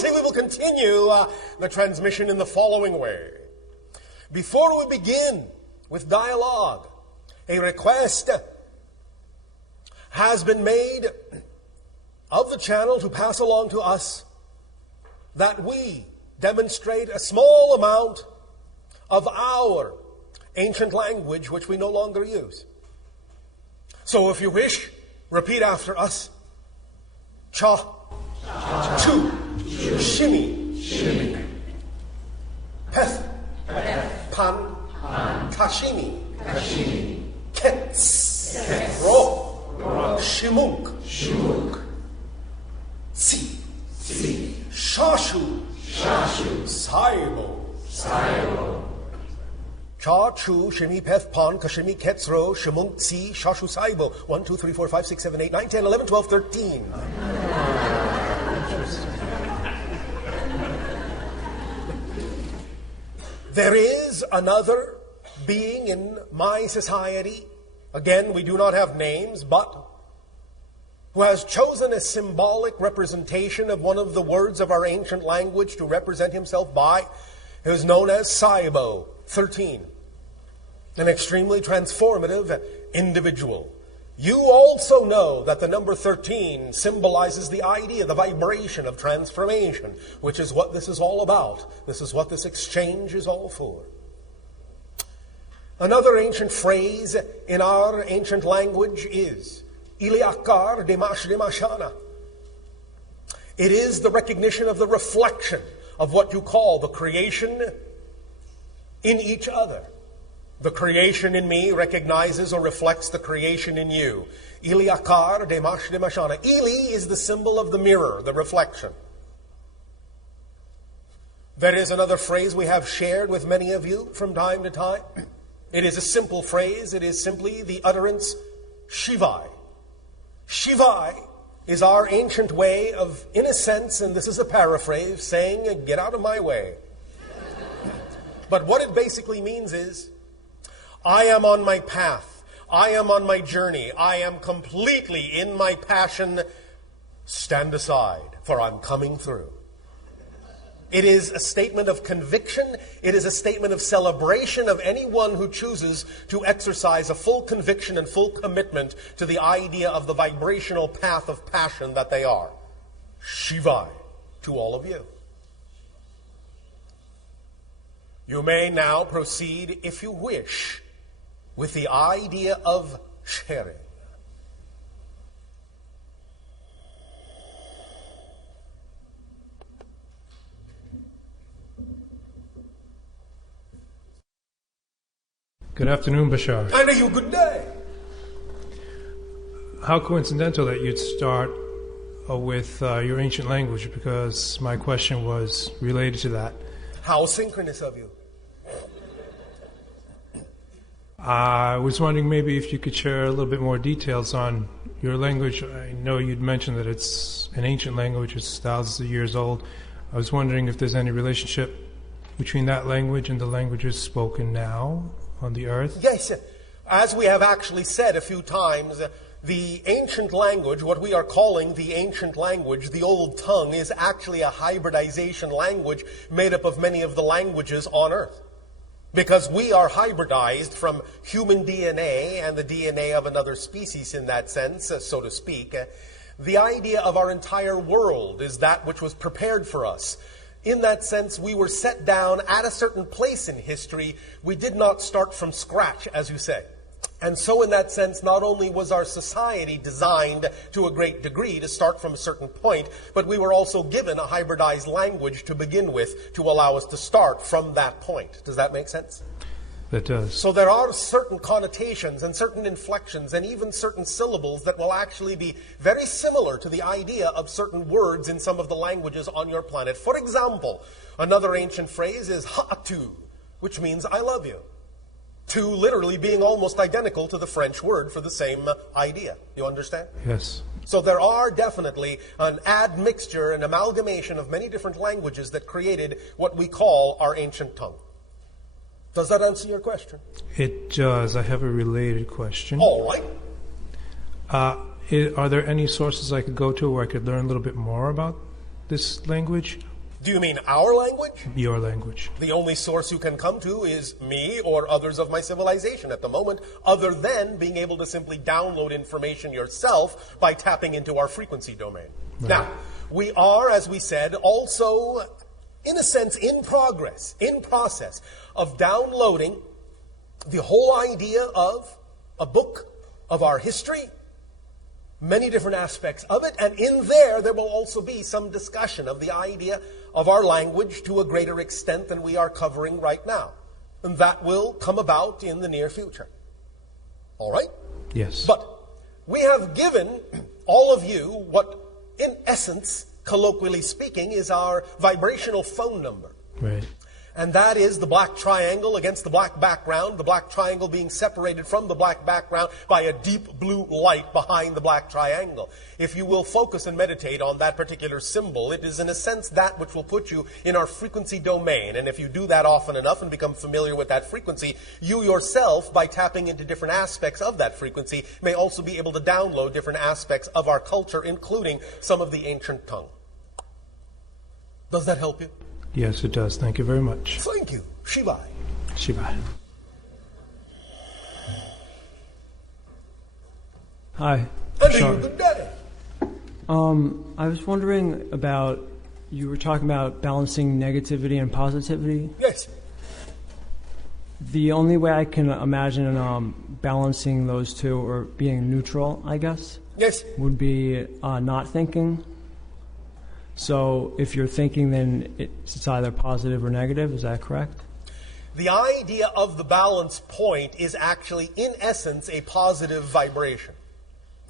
say we will continue the transmission in the following way. Before we begin with dialogue, a request has been made of the channel to pass along to us that we demonstrate a small amount of our ancient language which we no longer use. So if you wish, repeat after us. Cha, chu, shimi, peth, pan, kashini, kets, ro, shimunk, si, shashu, saibo. Cha, chu, shimi, peth, pon, kashimi, ketsro, shimunk, si, shashu, saibo. 1, 2, 3, 4, 5, 6, 7, 8, 9, 10, 11, 12, 13. There is another being in my society, again, we do not have names, but who has chosen a symbolic representation of one of the words of our ancient language to represent himself by, who is known as Saibo 13, an extremely transformative individual. You also know that the number 13 symbolizes the idea, the vibration of transformation, which is what this is all about. This is what this exchange is all for. Another ancient phrase in our ancient language is Iliakar Demash Demashana. It is the recognition of the reflection of what you call the creation in each other. The creation in me recognizes or reflects the creation in you. Iliakar Demash Demashana. Ili is the symbol of the mirror, the reflection. There is another phrase we have shared with many of you from time to time. It is a simple phrase. It is simply the utterance Shiva. Shiva is our ancient way of, in a sense, and this is a paraphrase, saying, get out of my way. But what it basically means is, I am on my path. I am on my journey. I am completely in my passion. Stand aside, for I'm coming through. It is a statement of conviction. It is a statement of celebration of anyone who chooses to exercise a full conviction and full commitment to the idea of the vibrational path of passion that they are. Shiva to all of you. You may now proceed, if you wish, with the idea of sharing. Good afternoon, Bashar. And you good day. How coincidental that you'd start with your ancient language, because my question was related to that. How synchronous of you. I was wondering maybe if you could share a little bit more details on your language. I know you'd mentioned that it's an ancient language, it's thousands of years old. I was wondering if there's any relationship between that language and the languages spoken now on the earth? Yes, as we have actually said a few times, the ancient language, what we are calling the ancient language, the old tongue, is actually a hybridization language made up of many of the languages on earth. Because we are hybridized from human DNA and the DNA of another species in that sense, so to speak. The idea of our entire world is that which was prepared for us. In that sense, we were set down at a certain place in history. We did not start from scratch, as you say. And so in that sense, not only was our society designed to a great degree to start from a certain point, but we were also given a hybridized language to begin with to allow us to start from that point. Does that make sense? That does. So there are certain connotations and certain inflections and even certain syllables that will actually be very similar to the idea of certain words in some of the languages on your planet. For example, another ancient phrase is ha'atu, which means I love you. To literally being almost identical to the French word for the same idea. You understand? Yes. So there are definitely an admixture, an amalgamation of many different languages that created what we call our ancient tongue. Does that answer your question? It does. I have a related question. All right. Are there any sources I could go to where I could learn a little bit more about this language? Do you mean our language? Your language. The only source you can come to is me or others of my civilization at the moment, other than being able to simply download information yourself by tapping into our frequency domain. Right. Now, we are, as we said, also, in a sense, in process of downloading the whole idea of a book of our history, many different aspects of it, and in there will also be some discussion of the idea of our language to a greater extent than we are covering right now. And that will come about in the near future. All right? Yes. But we have given all of you what, in essence, colloquially speaking, is our vibrational phone number. Right. And that is the black triangle against the black background, the black triangle being separated from the black background by a deep blue light behind the black triangle. If you will focus and meditate on that particular symbol, it is in a sense that which will put you in our frequency domain. And if you do that often enough and become familiar with that frequency, you yourself, by tapping into different aspects of that frequency, may also be able to download different aspects of our culture, including some of the ancient tongue. Does that help you? Yes, it does. Thank you very much. Thank you. Shiva. Shiva. Hi. And good day. I was wondering about, you were talking about balancing negativity and positivity. Yes. The only way I can imagine balancing those two, or being neutral, I guess, Yes. would be not thinking. So if you're thinking, then it's either positive or negative. Is that correct? The idea of the balance point is actually, in essence, a positive vibration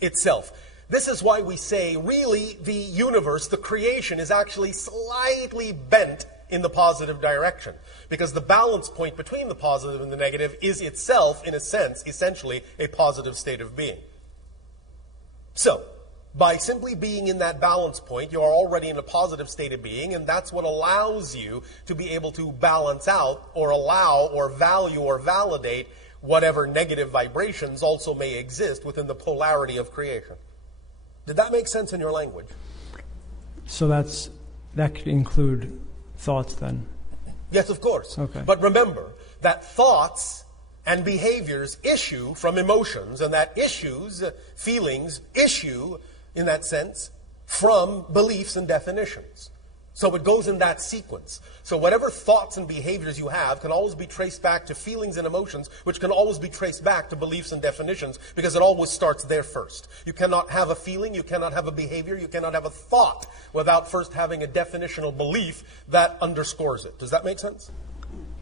itself. This is why we say, really, the universe, the creation, is actually slightly bent in the positive direction. Because the balance point between the positive and the negative is itself, in a sense, essentially a positive state of being. So, by simply being in that balance point, you are already in a positive state of being, and that's what allows you to be able to balance out, or allow, or value, or validate whatever negative vibrations also may exist within the polarity of creation. Did that make sense in your language? So that could include thoughts then? Yes, of course. Okay. But remember that thoughts and behaviors issue from emotions, and that feelings issue, in that sense, from beliefs and definitions. So it goes in that sequence. So whatever thoughts and behaviors you have can always be traced back to feelings and emotions, which can always be traced back to beliefs and definitions, because it always starts there first. You cannot have a feeling, you cannot have a behavior, you cannot have a thought without first having a definitional belief that underscores it. Does that make sense?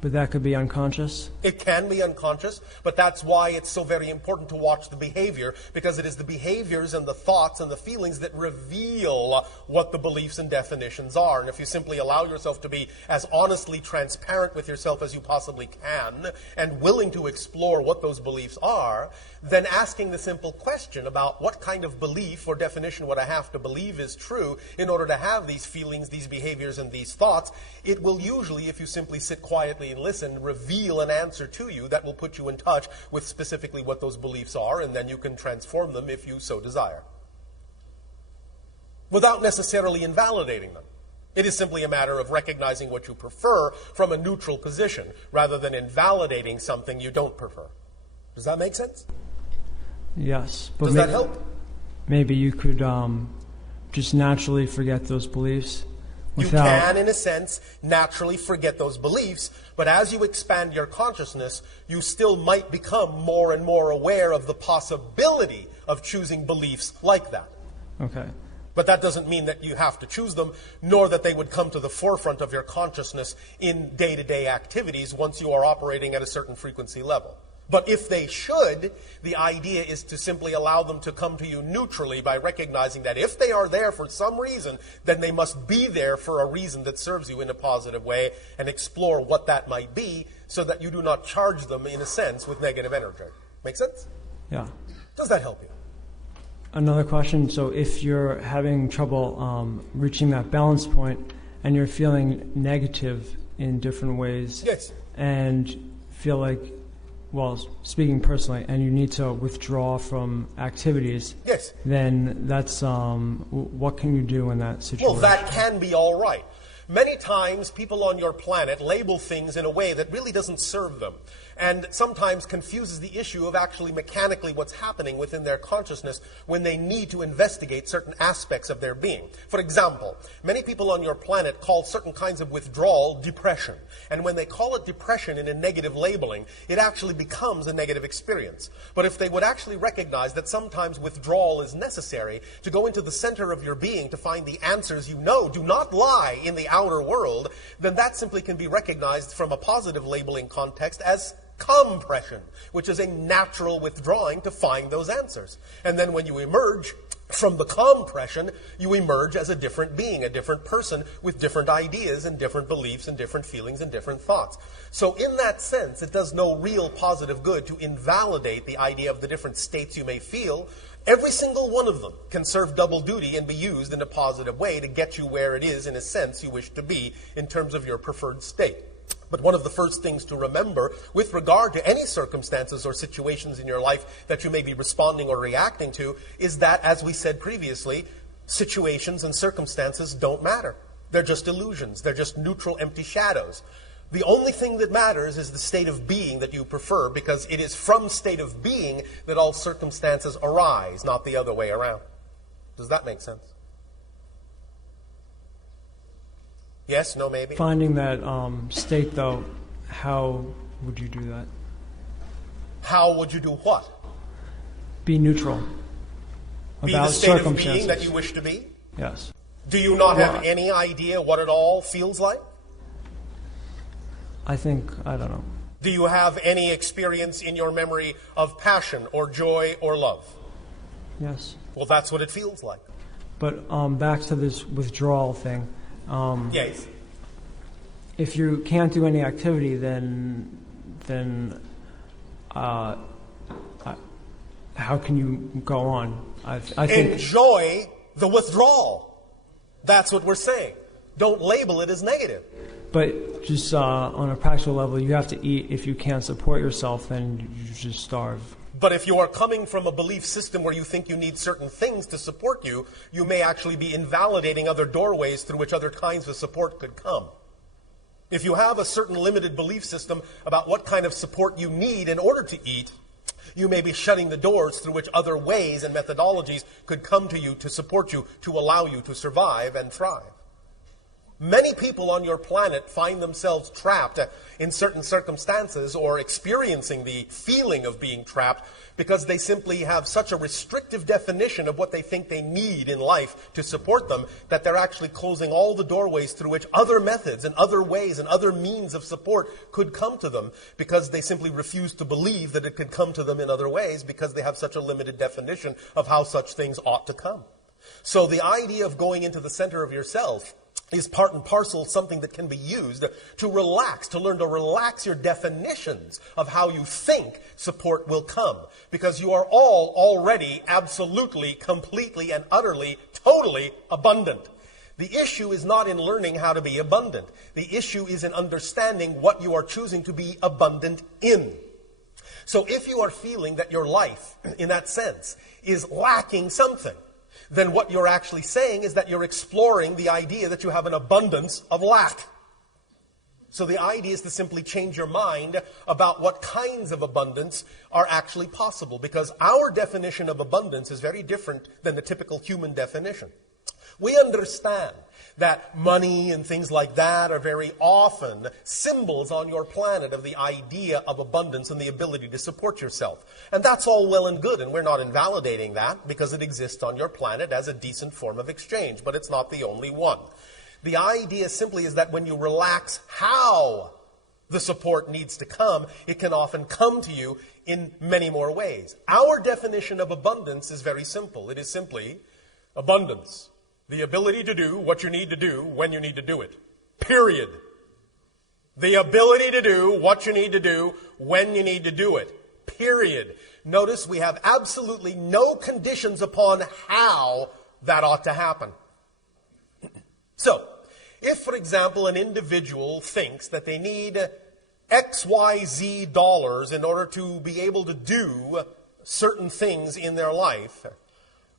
But that could be unconscious? It can be unconscious, but that's why it's so very important to watch the behavior, because it is the behaviors and the thoughts and the feelings that reveal what the beliefs and definitions are. And if you simply allow yourself to be as honestly transparent with yourself as you possibly can, and willing to explore what those beliefs are, then asking the simple question about what kind of belief or definition would I have to believe is true in order to have these feelings, these behaviors, and these thoughts, it will usually, if you simply sit quietly and listen, reveal an answer to you that will put you in touch with specifically what those beliefs are, and then you can transform them if you so desire, without necessarily invalidating them. It is simply a matter of recognizing what you prefer from a neutral position, rather than invalidating something you don't prefer. Does that make sense? Yes. But Does that help? Maybe you could just naturally forget those beliefs. You can, in a sense, naturally forget those beliefs, but as you expand your consciousness, you still might become more and more aware of the possibility of choosing beliefs like that. Okay. But that doesn't mean that you have to choose them, nor that they would come to the forefront of your consciousness in day-to-day activities once you are operating at a certain frequency level. But if they should, the idea is to simply allow them to come to you neutrally by recognizing that if they are there for some reason, then they must be there for a reason that serves you in a positive way, and explore what that might be so that you do not charge them, in a sense, with negative energy. Make sense? Yeah. Does that help you? Another question. So if you're having trouble reaching that balance point and you're feeling negative in different ways, yes, and feel like, well, speaking personally, and you need to withdraw from activities, yes, then that's what can you do in that situation? Well, that can be all right. Many times people on your planet label things in a way that really doesn't serve them, and sometimes confuses the issue of actually mechanically what's happening within their consciousness when they need to investigate certain aspects of their being. For example, many people on your planet call certain kinds of withdrawal depression. And when they call it depression in a negative labeling, it actually becomes a negative experience. But if they would actually recognize that sometimes withdrawal is necessary to go into the center of your being to find the answers you know do not lie in the outer world, then that simply can be recognized from a positive labeling context as compression, which is a natural withdrawing to find those answers. And then when you emerge from the compression, you emerge as a different being, a different person with different ideas and different beliefs and different feelings and different thoughts. So in that sense, it does no real positive good to invalidate the idea of the different states you may feel. Every single one of them can serve double duty and be used in a positive way to get you where it is, in a sense, you wish to be in terms of your preferred state. But one of the first things to remember with regard to any circumstances or situations in your life that you may be responding or reacting to is that, as we said previously, situations and circumstances don't matter. They're just illusions. They're just neutral, empty shadows. The only thing that matters is the state of being that you prefer, because it is from state of being that all circumstances arise, not the other way around. Does that make sense? Yes, no, maybe? Finding that state, though, how would you do that? How would you do what? Be neutral Be about the state of circumstances. being that you wish to be? Yes. Do you not have any idea what it all feels like? I think, I don't know. Do you have any experience in your memory of passion or joy or love? Yes. Well, that's what it feels like. But back to this withdrawal thing. Yes. If you can't do any activity, then how can you go on? I think Enjoy the withdrawal. That's what we're saying. Don't label it as negative. But just on a practical level, you have to eat. If you can't support yourself, then you just starve. But if you are coming from a belief system where you think you need certain things to support you, you may actually be invalidating other doorways through which other kinds of support could come. If you have a certain limited belief system about what kind of support you need in order to eat, you may be shutting the doors through which other ways and methodologies could come to you to support you, to allow you to survive and thrive. Many people on your planet find themselves trapped in certain circumstances or experiencing the feeling of being trapped because they simply have such a restrictive definition of what they think they need in life to support them that they're actually closing all the doorways through which other methods and other ways and other means of support could come to them, because they simply refuse to believe that it could come to them in other ways because they have such a limited definition of how such things ought to come. So the idea of going into the center of yourself is part and parcel something that can be used to relax, to learn to relax your definitions of how you think support will come. Because you are all already absolutely, completely, and utterly, totally abundant. The issue is not in learning how to be abundant. The issue is in understanding what you are choosing to be abundant in. So if you are feeling that your life, in that sense, is lacking something, then what you're actually saying is that you're exploring the idea that you have an abundance of lack. So the idea is to simply change your mind about what kinds of abundance are actually possible, because our definition of abundance is very different than the typical human definition. We understand that money and things like that are very often symbols on your planet of the idea of abundance and the ability to support yourself. And that's all well and good, and we're not invalidating that because it exists on your planet as a decent form of exchange, but it's not the only one. The idea simply is that when you relax how the support needs to come, it can often come to you in many more ways. Our definition of abundance is very simple. It is simply abundance. The ability to do what you need to do when you need to do it. Period. The ability to do what you need to do when you need to do it. Period. Notice we have absolutely no conditions upon how that ought to happen. So, if, for example, an individual thinks that they need XYZ dollars in order to be able to do certain things in their life,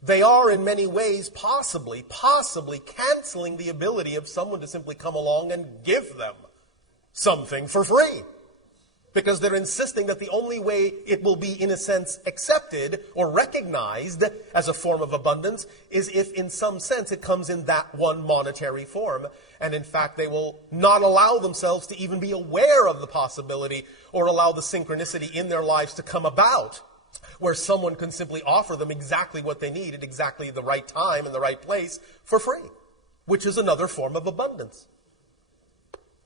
they are in many ways possibly canceling the ability of someone to simply come along and give them something for free. Because they're insisting that the only way it will be, in a sense, accepted or recognized as a form of abundance is if, in some sense, it comes in that one monetary form. And in fact, they will not allow themselves to even be aware of the possibility or allow the synchronicity in their lives to come about, where someone can simply offer them exactly what they need at exactly the right time and the right place for free, which is another form of abundance.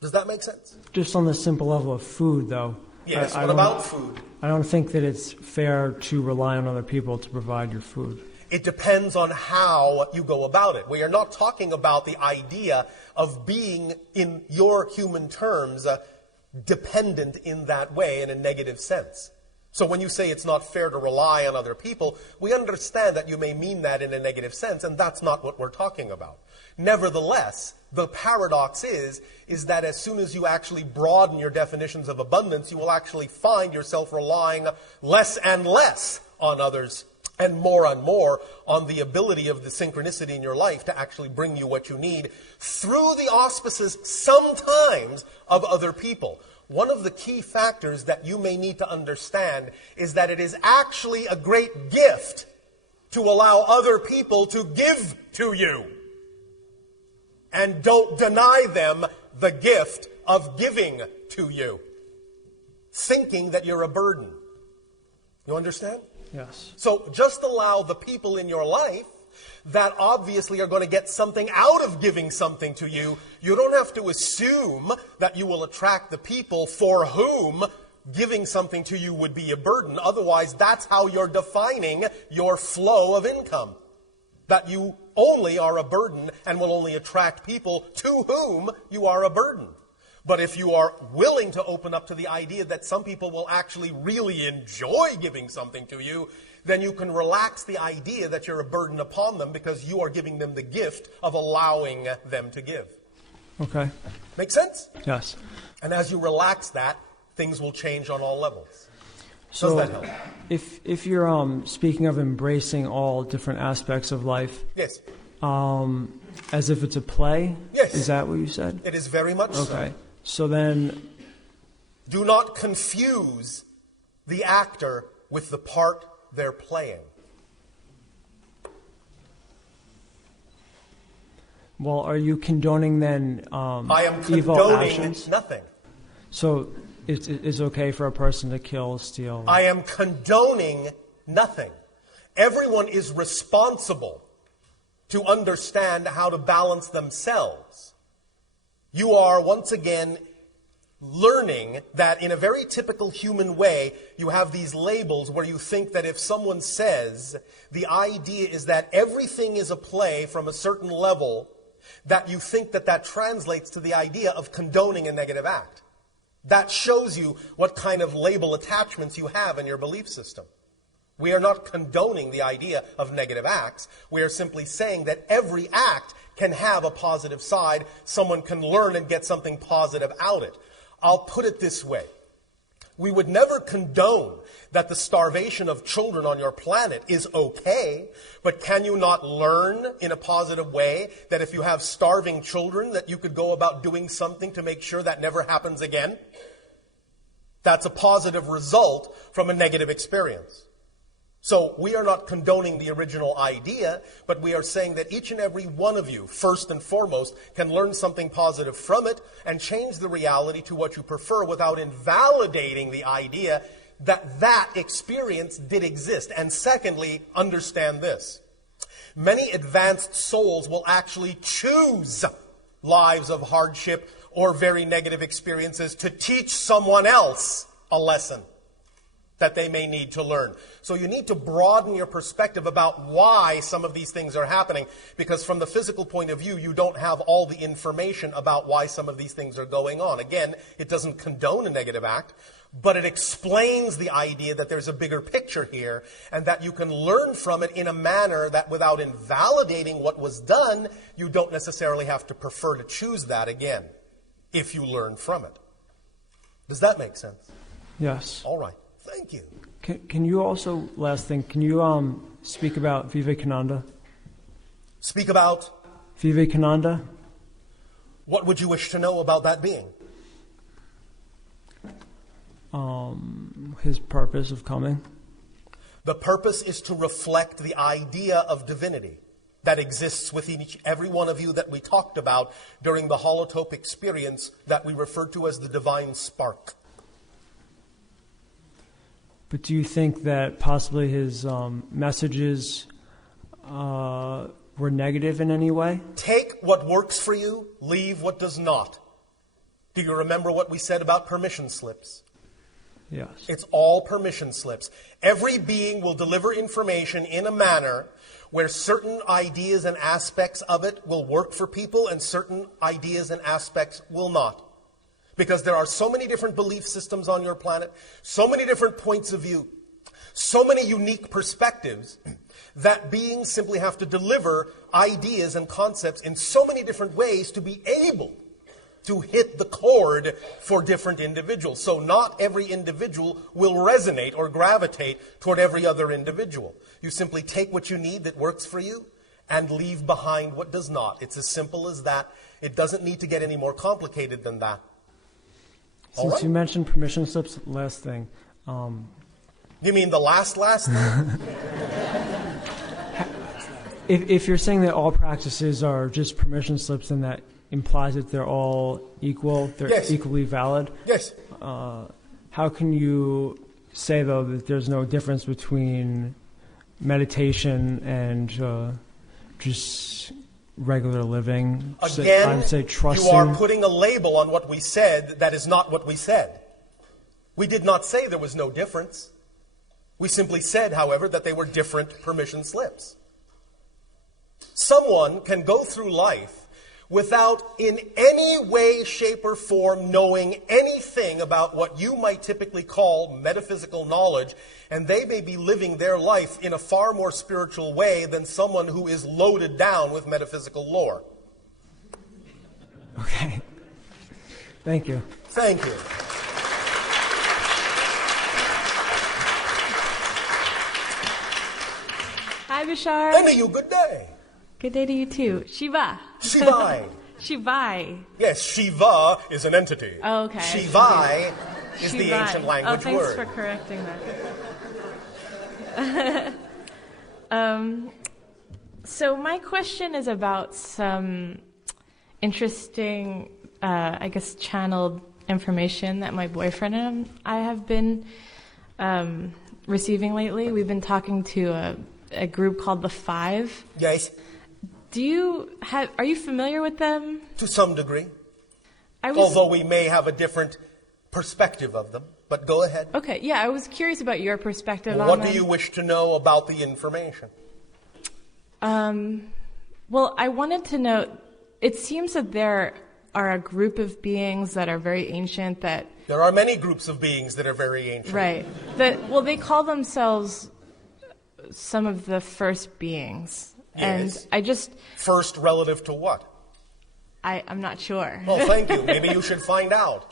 Does that make sense? Just on the simple level of food, though. Yes, what about food? I don't think that it's fair to rely on other people to provide your food. It depends on how you go about it. We are not talking about the idea of being, in your human terms, dependent in that way in a negative sense. So when you say it's not fair to rely on other people, we understand that you may mean that in a negative sense, and that's not what we're talking about. Nevertheless, the paradox is that as soon as you actually broaden your definitions of abundance, you will actually find yourself relying less and less on others and more on the ability of the synchronicity in your life to actually bring you what you need through the auspices sometimes of other people. One of the key factors that you may need to understand is that it is actually a great gift to allow other people to give to you. And don't deny them the gift of giving to you, thinking that you're a burden. You understand? Yes. So just allow the people in your life that obviously are going to get something out of giving something to you. You don't have to assume that you will attract the people for whom giving something to you would be a burden. Otherwise, that's how you're defining your flow of income. That you only are a burden and will only attract people to whom you are a burden. But if you are willing to open up to the idea that some people will actually really enjoy giving something to you, then you can relax the idea that you're a burden upon them because you are giving them the gift of allowing them to give. Okay. Make sense? Yes. And as you relax that, things will change on all levels. So does that help? If you're speaking of embracing all different aspects of life, yes, as if it's a play, yes, is that what you said? It is very much so. Okay. So then, do not confuse the actor with the part they're playing. Well, are you condoning then I am evil condoning actions? Nothing. So it's okay for a person to kill, steal? I am condoning nothing. Everyone is responsible to understand how to balance themselves. You are, once again, learning that in a very typical human way, you have these labels where you think that if someone says the idea is that everything is a play from a certain level, that you think that that translates to the idea of condoning a negative act. That shows you what kind of label attachments you have in your belief system. We are not condoning the idea of negative acts. We are simply saying that every act can have a positive side. Someone can learn and get something positive out of it. I'll put it this way. We would never condone that the starvation of children on your planet is okay, but can you not learn in a positive way that if you have starving children that you could go about doing something to make sure that never happens again? That's a positive result from a negative experience. So we are not condoning the original idea, but we are saying that each and every one of you, first and foremost, can learn something positive from it and change the reality to what you prefer without invalidating the idea that that experience did exist. And secondly, understand this. Many advanced souls will actually choose lives of hardship or very negative experiences to teach someone else a lesson that they may need to learn. So you need to broaden your perspective about why some of these things are happening, because from the physical point of view, you don't have all the information about why some of these things are going on. Again, it doesn't condone a negative act, but it explains the idea that there's a bigger picture here and that you can learn from it in a manner that without invalidating what was done, you don't necessarily have to prefer to choose that again if you learn from it. Does that make sense? Yes. All right. Thank you. Can you also, last thing, can you speak about Vivekananda? Speak about? Vivekananda? What would you wish to know about that being? His purpose of coming. The purpose is to reflect the idea of divinity that exists within every one of you that we talked about during the holotope experience that we referred to as the divine spark. But do you think that possibly his messages were negative in any way? Take what works for you, leave what does not. Do you remember what we said about permission slips? Yes. It's all permission slips. Every being will deliver information in a manner where certain ideas and aspects of it will work for people and certain ideas and aspects will not. Because there are so many different belief systems on your planet, so many different points of view, so many unique perspectives, that beings simply have to deliver ideas and concepts in so many different ways to be able to hit the chord for different individuals. So not every individual will resonate or gravitate toward every other individual. You simply take what you need that works for you and leave behind what does not. It's as simple as that. It doesn't need to get any more complicated than that. Since you mentioned permission slips, last thing. You mean the last thing? If you're saying that all practices are just permission slips, then that implies that they're all equal, they're Yes. equally valid. Yes. How can you say, though, that there's no difference between meditation and just regular living? Again, I would say trusting. you are putting a label on what we said that is not what we said. We did not say there was no difference. We simply said, however, that they were different permission slips. Someone can go through life without in any way, shape, or form knowing anything about what you might typically call metaphysical knowledge, and they may be living their life in a far more spiritual way than someone who is loaded down with metaphysical lore. Okay. Thank you. Thank you. Hi, Bashar. And to you, good day. Good day to you too. Shiva. Shivai. Shivai. Yes, Shiva is an entity. Oh, okay. Shivai is the Shivai. ancient language thanks word. for correcting that. So my question is about some interesting, I guess, channeled information that my boyfriend and I have been receiving lately. We've been talking to a group called the Five. Yes, Are you familiar with them? to some degree. Although we may have a different perspective of them. But go ahead. Okay, yeah, I was curious about your perspective on What them. do you wish to know about the information? Well, I wanted to know, it seems that there are a group of beings that are very ancient that... There are many groups of beings that are very ancient. Right. They call themselves some of the first beings. Yes. And I just... First relative to what? I'm not sure. Well, thank you. Maybe you should find out.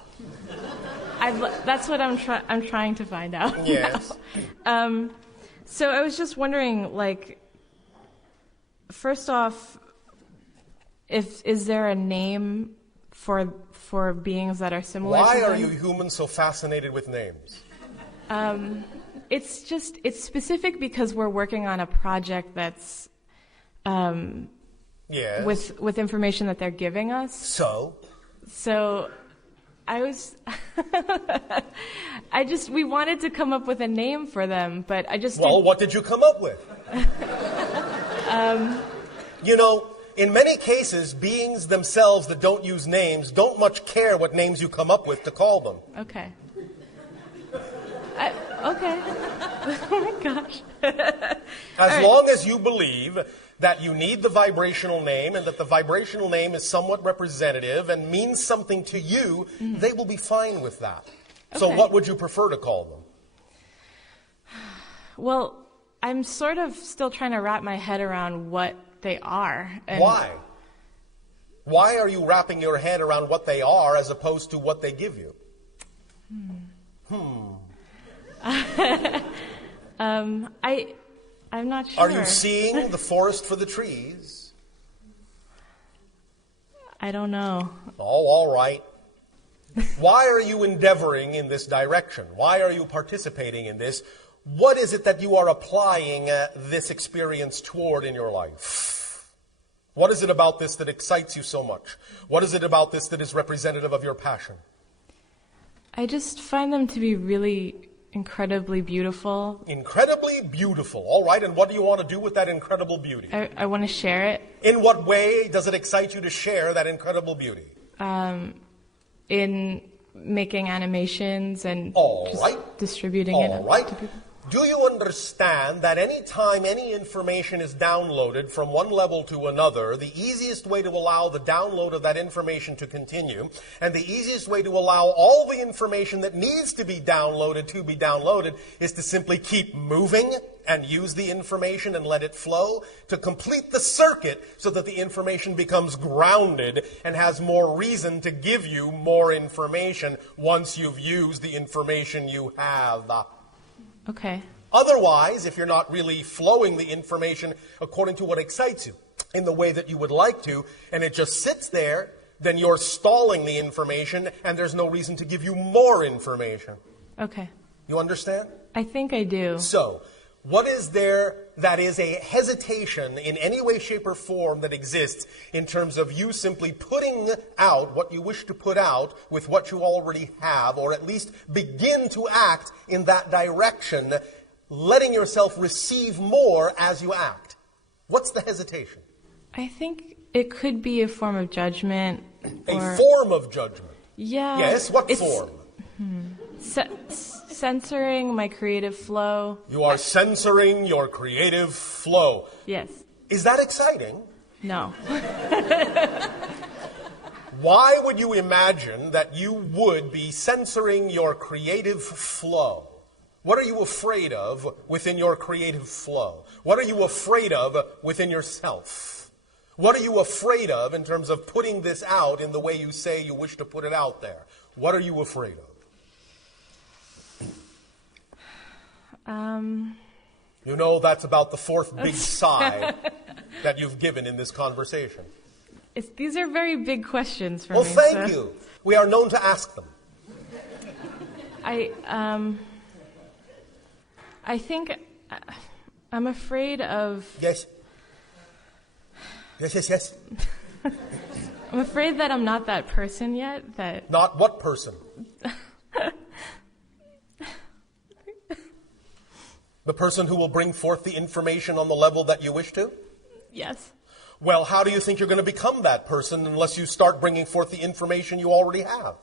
That's what I'm trying to find out. Yes. Now. So I was just wondering, like, first off, is there a name for beings that are similar to them? Why are you humans so fascinated with names? It's specific because we're working on a project that's Yes. with information that they're giving us. So I was we wanted to come up with a name for them, but I just Well, what did you come up with? You know, in many cases, beings themselves that don't use names don't much care what names you come up with to call them. Okay. Okay. Oh my gosh. As long as you believe that you need the vibrational name and that the vibrational name is somewhat representative and means something to you, they will be fine with that. So Okay. what would you prefer to call them? Well, I'm sort of still trying to wrap my head around what they are. And Why? Why are you wrapping your head around what they are as opposed to what they give you? I'm not sure. Are you seeing the forest for the trees? I don't know. Oh, all right. Why are you endeavoring in this direction? Why are you participating in this? What is it that you are applying this experience toward in your life? What is it about this that excites you so much? What is it about this that is representative of your passion? I just find them to be really incredibly beautiful. Incredibly beautiful. All right, and what do you want to do with that incredible beauty? I want to share it. In what way does it excite you to share that incredible beauty? In making animations and distributing it to people. Do you understand that any time any information is downloaded from one level to another, the easiest way to allow the download of that information to continue, and the easiest way to allow all the information that needs to be downloaded is to simply keep moving and use the information and let it flow to complete the circuit so that the information becomes grounded and has more reason to give you more information once you've used the information you have. Okay. Otherwise, if you're not really flowing the information according to what excites you in the way that you would like to, and it just sits there, then you're stalling the information and there's no reason to give you more information. Okay. You understand? I think I do. So, what is there that is a hesitation in any way, shape, or form that exists in terms of you simply putting out what you wish to put out with what you already have, or at least begin to act in that direction, letting yourself receive more as you act? What's the hesitation? I think it could be a form of judgment. A form of judgment? Yeah. Yes, what form? Censoring my creative flow. You are censoring your creative flow. Yes. Is that exciting? No. Why would you imagine that you would be censoring your creative flow? What are you afraid of within your creative flow? What are you afraid of within yourself? What are you afraid of in terms of putting this out in the way you say you wish to put it out there? What are you afraid of? You know, that's about the fourth big sigh that you've given in this conversation. These are very big questions for me. Well, thank you. We are known to ask them. I think I'm afraid of... Yes. Yes. I'm afraid that I'm not that person yet. Not what person? The person who will bring forth the information on the level that you wish to? Yes. Well, how do you think you're going to become that person unless you start bringing forth the information you already have?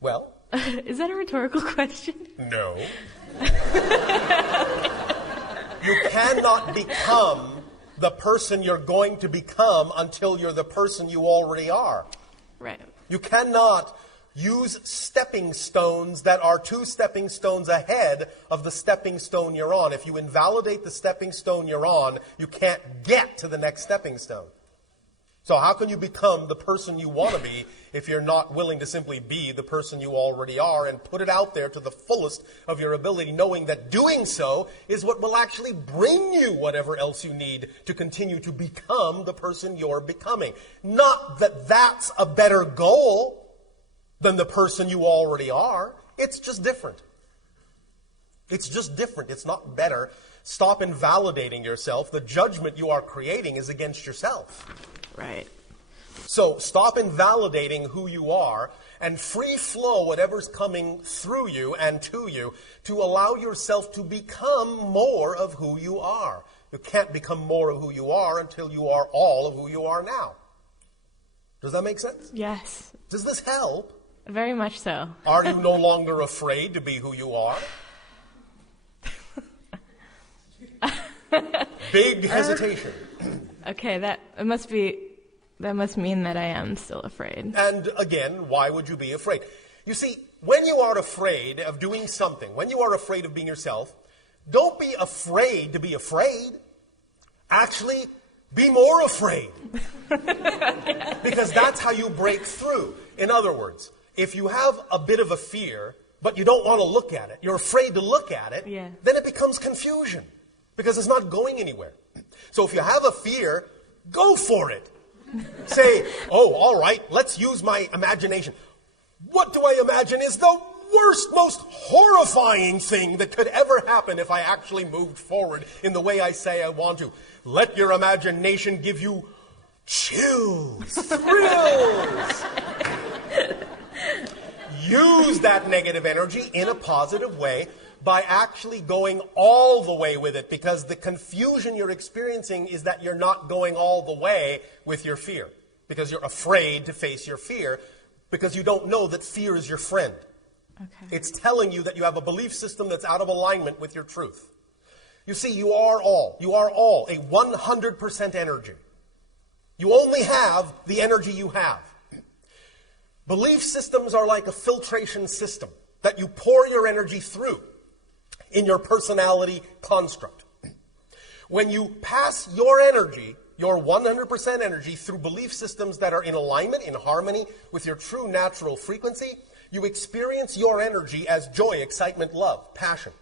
Well? Is that a rhetorical question? No. You cannot become the person you're going to become until you're the person you already are. Right. You cannot use stepping stones that are 2 stepping stones ahead of the stepping stone you're on. If you invalidate the stepping stone you're on, you can't get to the next stepping stone. So how can you become the person you want to be if you're not willing to simply be the person you already are and put it out there to the fullest of your ability, knowing that doing so is what will actually bring you whatever else you need to continue to become the person you're becoming. Not that that's a better goal than the person you already are. It's just different. It's just different. It's not better. Stop invalidating yourself. The judgment you are creating is against yourself. Right. So stop invalidating who you are and free flow whatever's coming through you and to you to allow yourself to become more of who you are. You can't become more of who you are until you are all of who you are now. Does that make sense? Yes. Does this help? Very much so. Are you no longer afraid to be who you are? Big hesitation. Okay, that must mean that I am still afraid. And again, why would you be afraid? You see, when you are afraid of doing something, when you are afraid of being yourself, don't be afraid to be afraid. Actually, be more afraid. Because that's how you break through. In other words, If you have a bit of a fear, but you don't want to look at it, you're afraid to look at it, Yeah. then it becomes confusion because it's not going anywhere. So if you have a fear, go for it. Say, oh, all right, let's use my imagination. What do I imagine is the worst, most horrifying thing that could ever happen if I actually moved forward in the way I say I want to? Let your imagination give you chills, thrills. Use that negative energy in a positive way by actually going all the way with it, because the confusion you're experiencing is that you're not going all the way with your fear, because you're afraid to face your fear, because you don't know that fear is your friend. Okay. It's telling you that you have a belief system that's out of alignment with your truth. You see, you are all a 100% energy. You only have the energy you have. Belief systems are like a filtration system that you pour your energy through in your personality construct. When you pass your energy, your 100% energy, through belief systems that are in alignment, in harmony with your true natural frequency, you experience your energy as joy, excitement, love, passion.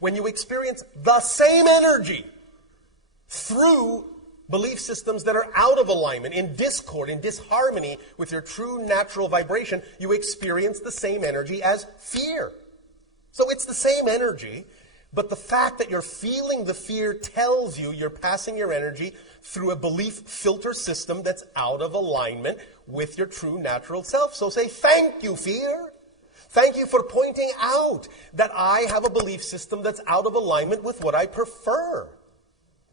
When you experience the same energy through belief systems that are out of alignment, in discord, in disharmony with your true natural vibration, you experience the same energy as fear. So it's the same energy, but the fact that you're feeling the fear tells you you're passing your energy through a belief filter system that's out of alignment with your true natural self. So say, thank you, fear. Thank you for pointing out that I have a belief system that's out of alignment with what I prefer.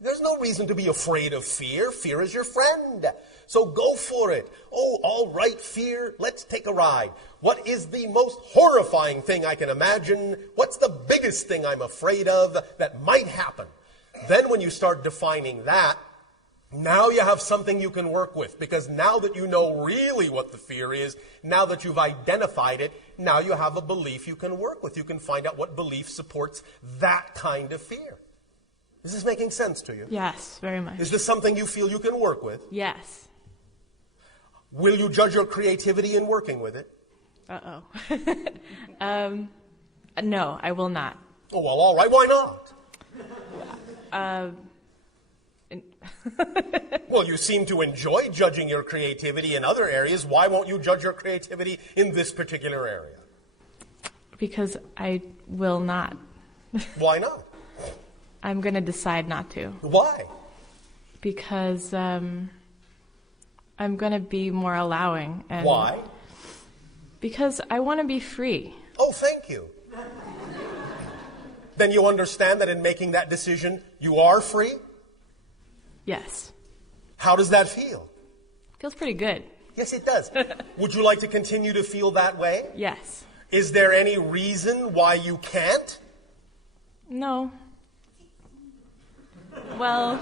There's no reason to be afraid of fear. Fear is your friend. So go for it. Oh, all right, fear, let's take a ride. What is the most horrifying thing I can imagine? What's the biggest thing I'm afraid of that might happen? Then when you start defining that, now you have something you can work with, because now that you know really what the fear is, now that you've identified it, now you have a belief you can work with. You can find out what belief supports that kind of fear. Is this making sense to you? Yes, very much. Is this something you feel you can work with? Yes. Will you judge your creativity in working with it? Uh-oh. No, I will not. Oh, well, all right. Why not? Well, you seem to enjoy judging your creativity in other areas. Why won't you judge your creativity in this particular area? Because I will not. Why not? I'm going to decide not to. Why? Because I'm going to be more allowing. And Why? Because I want to be free. Oh, thank you. Then you understand that in making that decision, you are free? Yes. How does that feel? Feels pretty good. Yes, it does. Would you like to continue to feel that way? Yes. Is there any reason why you can't? No. Well...